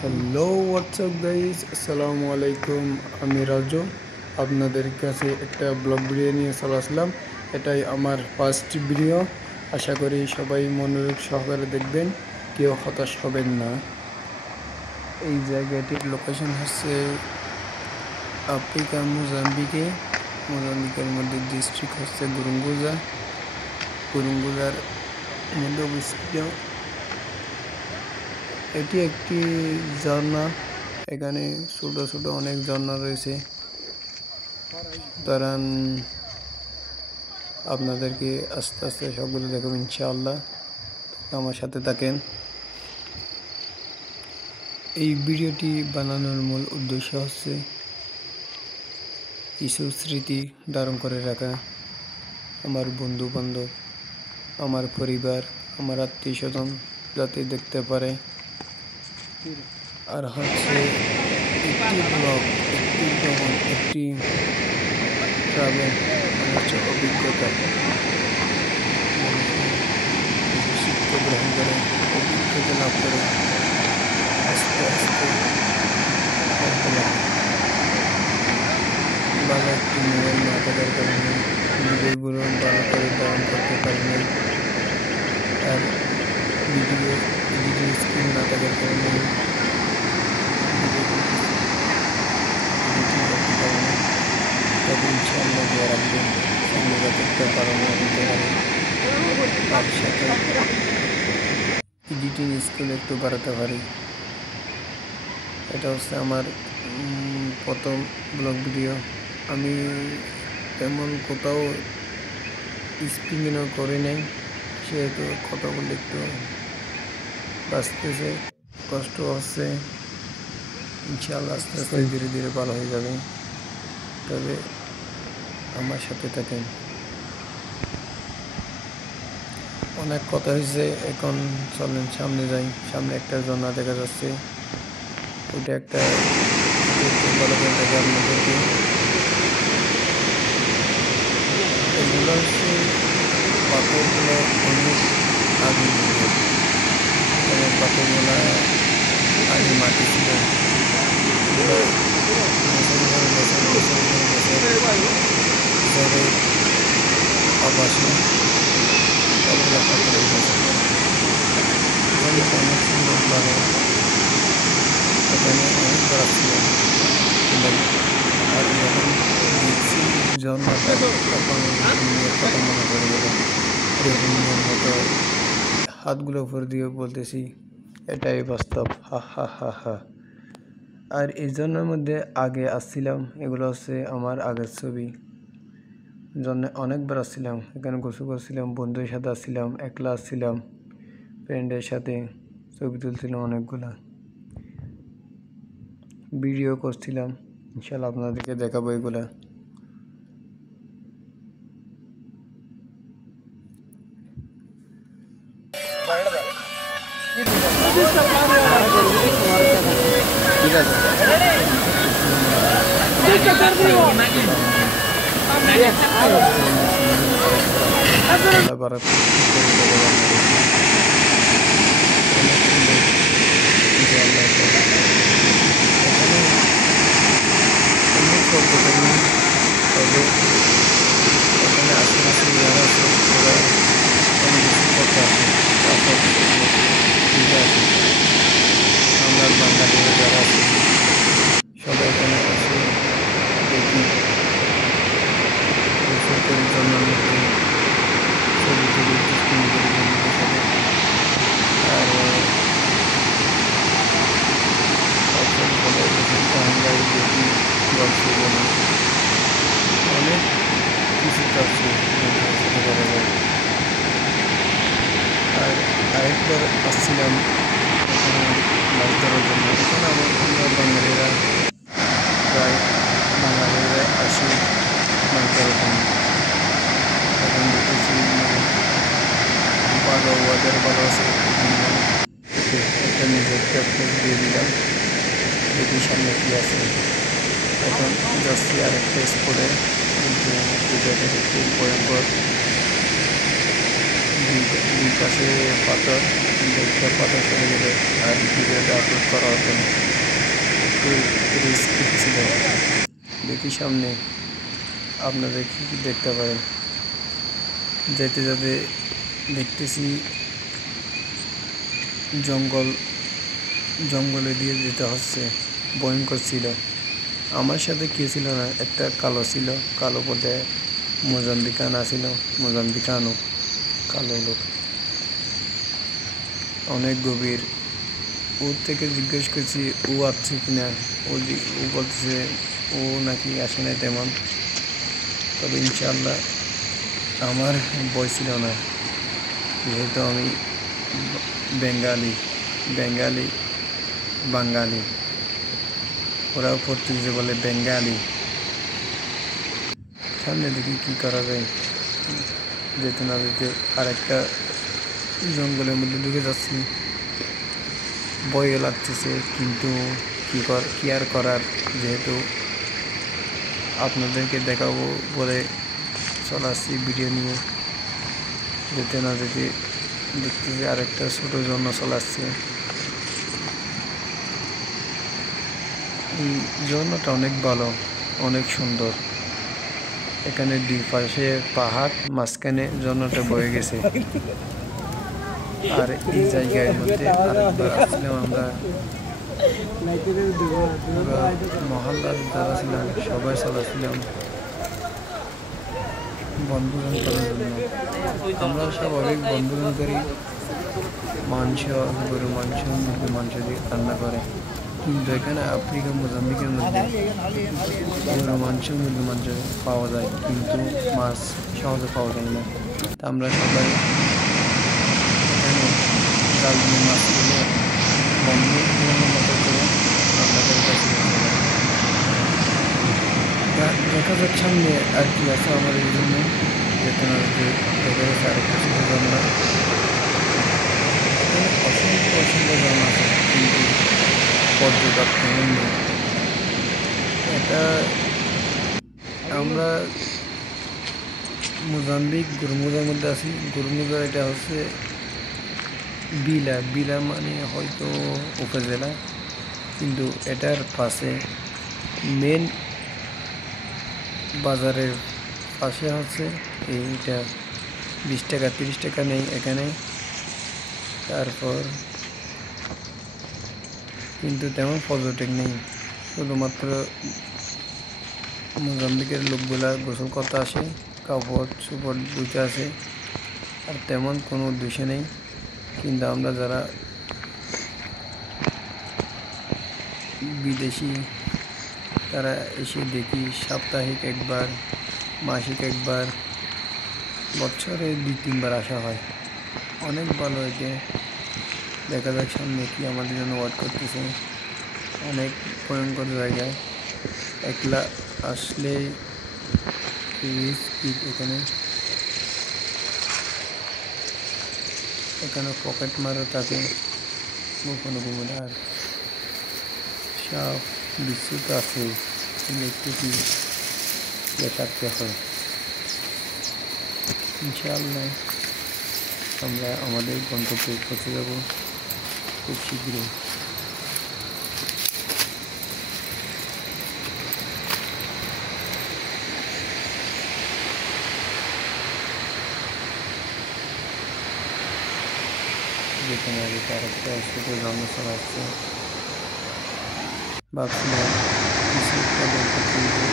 Hello WhatsApp guys, আসসালামু আলাইকুম। আমি রাজু, আপনাদের কাছে একটা ব্লগ ভিডিও নিয়ে চলে আসলাম। এটাই আমার ফার্স্ট ভিডিও। আশা করি সবাই মনোযোগ সহকারে দেখবেন, কেউ হতাশ হবেন না। এই জায়গাটির লোকেশন হচ্ছে আফ্রিকা মোজাম্বিকের মধ্যে ডিস্ট্রিক্ট হচ্ছে গুরুঙ্গুজার মধ্যে অবস্থিত। এটি একটি ঝর্ণা। এখানে ছোট ছোট অনেক ঝর্ণা রয়েছে। সুতরাং আপনাদেরকে আস্তে আস্তে সবগুলো দেখাবো ইনশাআল্লাহ। আমার সাথে থাকেন। এই ভিডিওটি বানানোর মূল উদ্দেশ্য হচ্ছে কিছু স্মৃতি ধারণ করে রাখা। আমার বন্ধু বান্ধব, আমার পরিবার, আমার আত্মীয় স্বজন যাতে দেখতে পারে। আর হচ্ছে একটি ব্লগ, একটি ভ্রমণ, একটি ট্রাভেল হচ্ছে অভিজ্ঞতা। শিক্ষা গ্রহণ করে, অভিজ্ঞতা লাভ করে আস্তে আস্তে ভালো একটি মোবাইল না থাকার কারণে ভিডিওগুলো ভালো করে ধারণ করতে পারিনি। আর ভিডিও স্ক্রিন না থাকার কারণে তবে ইনশাআল্লাহ দোয়া রাখবেন সামনে যাতে একটা ভালো দিতে পারে। তার সাথে এডিটিং স্কিল একটু বাড়াতে পারি। এটা হচ্ছে আমার প্রথম ব্লগ ভিডিও। আমি তেমন কোথাও স্পিকিংও করি নাই, সেহেতু কথা বলতে একটু বাঁচতেছে, কষ্ট হচ্ছে। ইনশাআল্লাহ আস্তে আস্তে ধীরে ধীরে ভালো হয়ে যাবে। তবে আমার সাথে থাকেন। অনেক কথা হয়েছে, এখন চলেন সামনে যাই। সামনে একটা ঝর্ণা দেখা যাচ্ছে, ওইটা একটা ভালো করে দেখা আপনাদেরকে। এগুলো হচ্ছে পাথরগুলো অনেক আগে, পাথরগুলো আগে মাটি ছিল। আবাসে অনেক সুন্দর লাগে। এখানে অনেক গাছ ছিল, আর যখন দেখছি ঝর্ণাটা তখন কথা মনে পড়ে গেল। এরকম মতো হাতগুলো উপর দিয়ে বলতেছি এটাই বাস্তব, হা হা হা হা। আর এই জন্যের মধ্যে আগে আসছিলাম, এগুলো হচ্ছে আমার আগের ছবি। জন্য অনেকবার আসছিলাম, এখানে গোসল করছিলাম, বন্ধুদের সাথে আসছিলাম, একলা আসছিলাম, ফ্রেন্ডের সাথে ছবি তুলছিলাম, অনেকগুলা ভিডিও করছিলাম। ইনশাআল্লাহ আপনাদেরকে দেখাবো এগুলা। তবে এখানে আশেপাশে যারা আছে ওরা অনেক কিছু করতে আসে, আমরা বাঙালিরা যারা আছে সবাই এখানে আসে, দেখি জন্মের মধ্যে ছবি তুলি, দুষ্টিমি করি বন্ধুদের সাথে। আর গান গাই, দেখি, গল্প বলি, অনেক কিছু আছে সাথে করা যায়। আর আরেকবার আসছিলাম এখানে মাছ ধরার জন্য। এখানে আমরা বাঙালিরা আসি মাছ ধরার জন্য। এখন দেখতেছি ভালো ওয়েদার ভালো আছে, একটা নিজের ক্যাপ্টেন দিয়ে দিলাম, দেখি সামনে কি আছে। এখন যাচ্ছি আরেকটা স্পটে, কিন্তু এই জায়গাটা একটু ভয়ঙ্কর। দুই পাশে পাথর, একটা পাথর সরে গেলে আর ভিডিওটা আপলোড করা হতো না, একটু রিস্কি ছিল। দেখি সামনে আপনাদের কী কী দেখতে পারেন। যেতে যেতে দেখতেছি জঙ্গলে দিয়ে যেতে হচ্ছে, ভয়ঙ্কর ছিল। আমার সাথে কেউ ছিল না, একটা কালো ছিল, কালো বলতে মোজাম্বিকানা ছিল, মোজাম্বিকানো কালো লোক, অনেক গভীর। ওর থেকে জিজ্ঞেস করছি ও আসছে কিনা, ও বলতেছে ও নাকি আসে না তেমন। তবে ইনশাআল্লাহ আমার ভয় ছিল না, যেহেতু আমি বেঙ্গালি বাঙালি, ওরাও পর্তুগিজে বলে বেঙ্গালি। সামনে দেখি কী করা যায়। যেতে না যেতে আরেকটা জঙ্গলের মধ্যে ঢুকে যাচ্ছি, ভয় লাগতেছে, কিন্তু কি আর করার, যেহেতু আপনাদেরকে দেখাবো বলে চলে আসছি ভিডিও নিয়ে। যেতে না যেতে দেখতেছি আরেকটা ছোটো ঝর্ণা চলে আসছে। এই ঝর্ণাটা অনেক ভালো, অনেক সুন্দর। এখানে দুই পাশে পাহাড়, মাঝখানে ঝর্ণাটা বয়ে গেছে। আর এই জায়গার মধ্যে আরেকবার আসছিলাম আমরা, মহল্লার যারা ছিলাম সবাই চালাচ্ছিলাম বনভোজন করার জন্য। আমরা স্বাভাবিক বনভোজন করি, মাংস, গরু মাংস, মুরগির মাংস দিয়ে রান্না করে। কিন্তু এখানে আফ্রিকা মোজাম্বিকের মধ্যে গরু মাংস, মুরগির মাংস পাওয়া যায়, কিন্তু মাছ সহজে পাওয়া যায় না। তা আমরা সবাই এখানে জাল দিয়ে মাছ তুলে বনভোজনের মতো করে আপনাদের কাছে দেখা যাচ্ছে সামনে আর কি আছে আমাদের জন্য। যেতে না যেতে দেখা যাচ্ছে আরেকটা ছোটো ঝর্ণা। এখানে অসংখ্য ঝর্ণা আছে, কিন্তু পর্যটক তেমন নেই। এটা আমরা মোজাম্বিক গুরমুজার মধ্যে আছি। গুরমুজা এটা হচ্ছে বিলা মানে হয়তো উপজেলা, কিন্তু এটার পাশে মেন বাজারের পাশে হচ্ছে এইটা 20 টাকা 30 টাকা নেই এখানে। তারপর কিন্তু তেমন পর্যটক নেই, শুধুমাত্র মোজাম্বিকের লোকগুলা গোসল করতে আসে, কাপড় চোপড় ধুতে আসে, আর তেমন কোনো উদ্দেশ্য নেই। কিন্তু আমরা যারা বিদেশি তারা এসে দেখি সাপ্তাহিক একবার, মাসিক একবার, বছরে 2-3 বার আসা হয়। অনেক ভালো এটা। দেখা যাক সামনে কি আমাদের জন্য ওয়েট করতেছে। অনেক ভয়ঙ্কর জায়গায় একলা আসলে রিস্কি। এখানে পকেট মারো তাতে গোপনে গোপনে, আর সব বিস্কুট আছে, একটু কি থাকতে হয়। ইনশাআল্লাহ আমরা আমাদের গন্তব্যে পৌঁছে যাব খুব শীঘ্রই। যেখানে আগে আরেকটা ছোটো ঝর্ণা চালাচ্ছে, ভাবছিলাম কিছু একটা দরকার, কিন্তু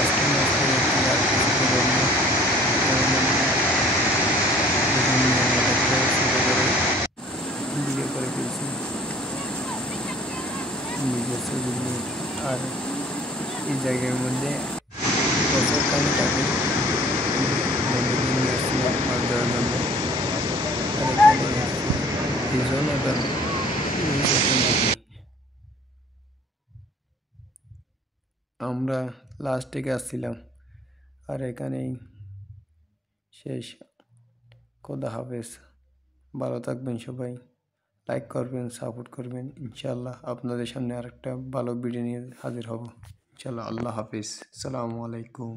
আস্তে আস্তে আর কিছু করবো না। ছোটো করে ভিডিও করে ফেলছি নিজের ছবি নিয়ে। আর এই জায়গার মধ্যে বছর খানিক আগে বন্ধুদের নিয়ে আসছিলাম মাছ ধরার জন্য। আর এখানে এই জন্যটা আমরা লাস্ট থেকে আসছিলাম। আর এখানেই শেষ। খোদা হাফেজ, ভালো থাকবেন সবাই, লাইক করবেন, সাপোর্ট করবেন। ইনশাআল্লাহ আপনাদের সামনে আরেকটা ভালো ভিডিও নিয়ে হাজির হব ইনশাআল্লাহ। আল্লাহ হাফেজ, আসসালামু আলাইকুম।